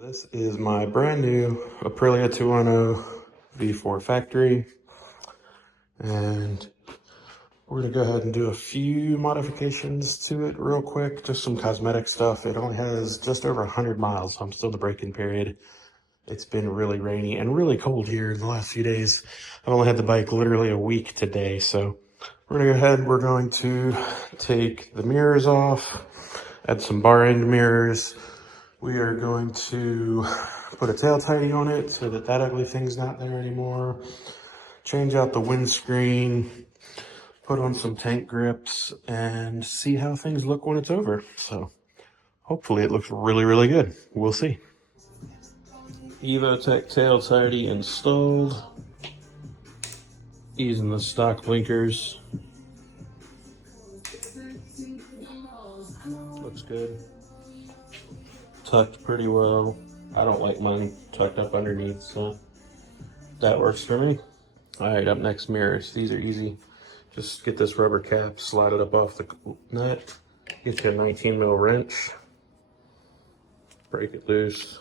This is my brand new Aprilia 210 V4 factory, and we're gonna go ahead and do a few modifications to it real quick, just some cosmetic stuff. It only has just over 100 miles, so I'm still in the break-in period. It's been really rainy and really cold here the last few days. I've only had the bike literally a week today, so we're gonna go ahead, we're going to take the mirrors off, add some bar end mirrors. We are going to put a tail tidy on it so that that ugly thing's not there anymore. Change out the windscreen, put on some tank grips, and see how things look when it's over. So hopefully it looks really, really good. We'll see. Evotech tail tidy installed. Using the stock blinkers. Looks good. Tucked pretty well. I don't like mine tucked up underneath, so that works for me. All right, up next, mirrors. These are easy. Just get this rubber cap, slide it up off the nut, get you a 19 mil wrench, break it loose,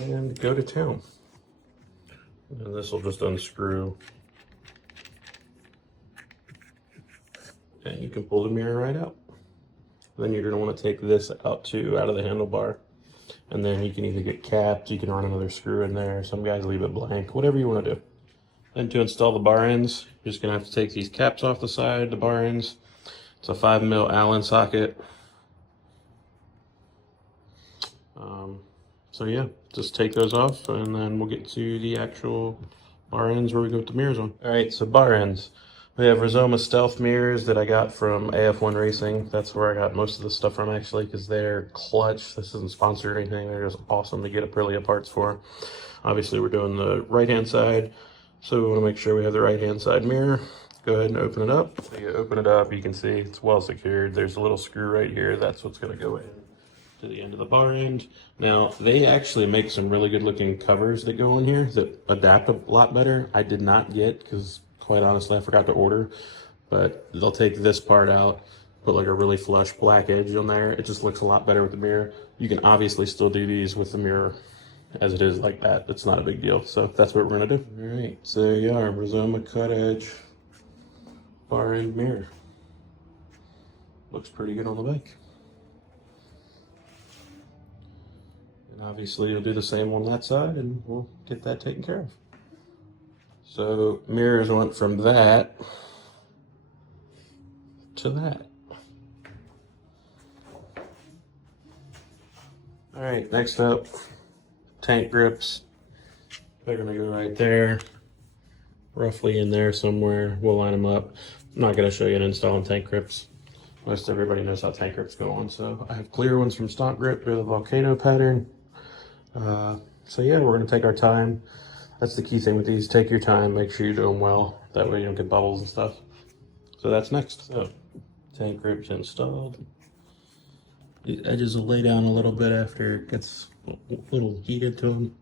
and go to town. And this will just unscrew. And you can pull the mirror right out. Then you're gonna wanna take this out too, out of the handlebar. And then you can either get capped, you can run another screw in there. Some guys leave it blank, whatever you wanna do. Then to install the bar ends, you're just gonna have to take these caps off the side, the bar ends. It's a 5 mil Allen socket. So yeah, just take those off and then we'll get to the actual bar ends where we go with the mirrors on. All right, so bar ends. We have Rizoma Stealth mirrors that I got from AF1 Racing. That's where I got most of the stuff from actually, because they're clutch. This isn't sponsored or anything. They're just awesome to get Aprilia parts for. Obviously we're doing the right-hand side, so we wanna make sure we have the right-hand side mirror. Go ahead and open it up. So you open it up, you can see it's well secured. There's a little screw right here. That's what's gonna go in to the end of the bar end. Now, they actually make some really good looking covers that go in here that adapt a lot better. I did not get, because quite honestly, I forgot to order, but they'll take this part out, put like a really flush black edge on there. It just looks a lot better with the mirror. You can obviously still do these with the mirror as it is like that. It's not a big deal. So that's what we're gonna do. All right, so there you are, Rizoma cut edge bar end mirror. Looks pretty good on the bike. And obviously you'll do the same on that side and we'll get that taken care of. So mirrors went from that to that. All right, next up, tank grips. They're gonna go right there, roughly in there somewhere. We'll line them up. I'm not gonna show you an install on tank grips. Most everybody knows how tank grips go on. So I have clear ones from Stock Grip. They're the volcano pattern. So yeah, we're gonna take our time. That's the key thing with these. Take your time, make sure you do them well. That way you don't get bubbles and stuff. So that's next. So tank grips installed. The edges will lay down a little bit after it gets a little heated to them.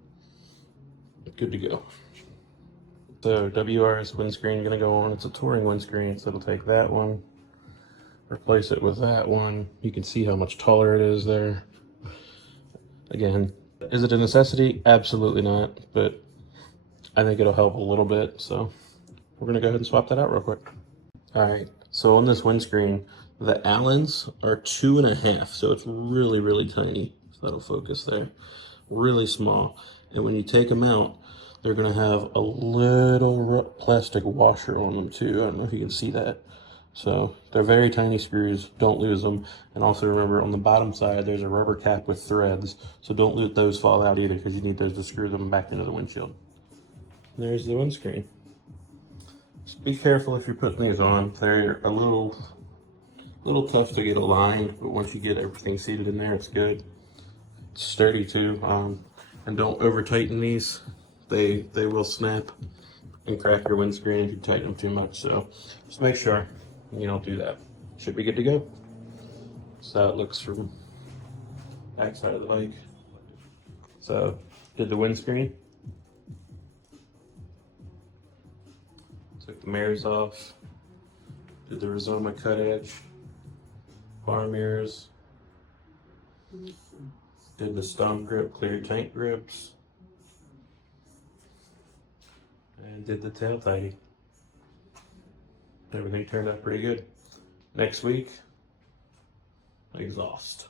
Good to go. So WRS windscreen gonna go on. It's a touring windscreen, so it'll take that one, replace it with that one. You can see how much taller it is there. Again, is it a necessity? Absolutely not, but I think it'll help a little bit. So we're gonna go ahead and swap that out real quick. All right, so on this windscreen, the Allens are 2.5, so it's really, really tiny. So that'll focus there, really small. And when you take them out, they're gonna have a little plastic washer on them too. I don't know if you can see that. So they're very tiny screws, don't lose them. And also remember on the bottom side, there's a rubber cap with threads. So don't let those fall out either, because you need those to screw them back into the windshield. There's the windscreen. Just be careful if you're putting these on. They're a little tough to get aligned, but once you get everything seated in there, it's good. It's sturdy too. And don't over tighten these. They will snap and crack your windscreen if you tighten them too much. So just make sure you don't do that. Should be good to go. So it looks from back side of the bike. So did the windscreen. Took the mirrors off. Did the Rizoma cut edge. Bar mirrors. Did the stump grip, clear tank grips, and did the tail tidy. Everything turned out pretty good. Next week, exhaust.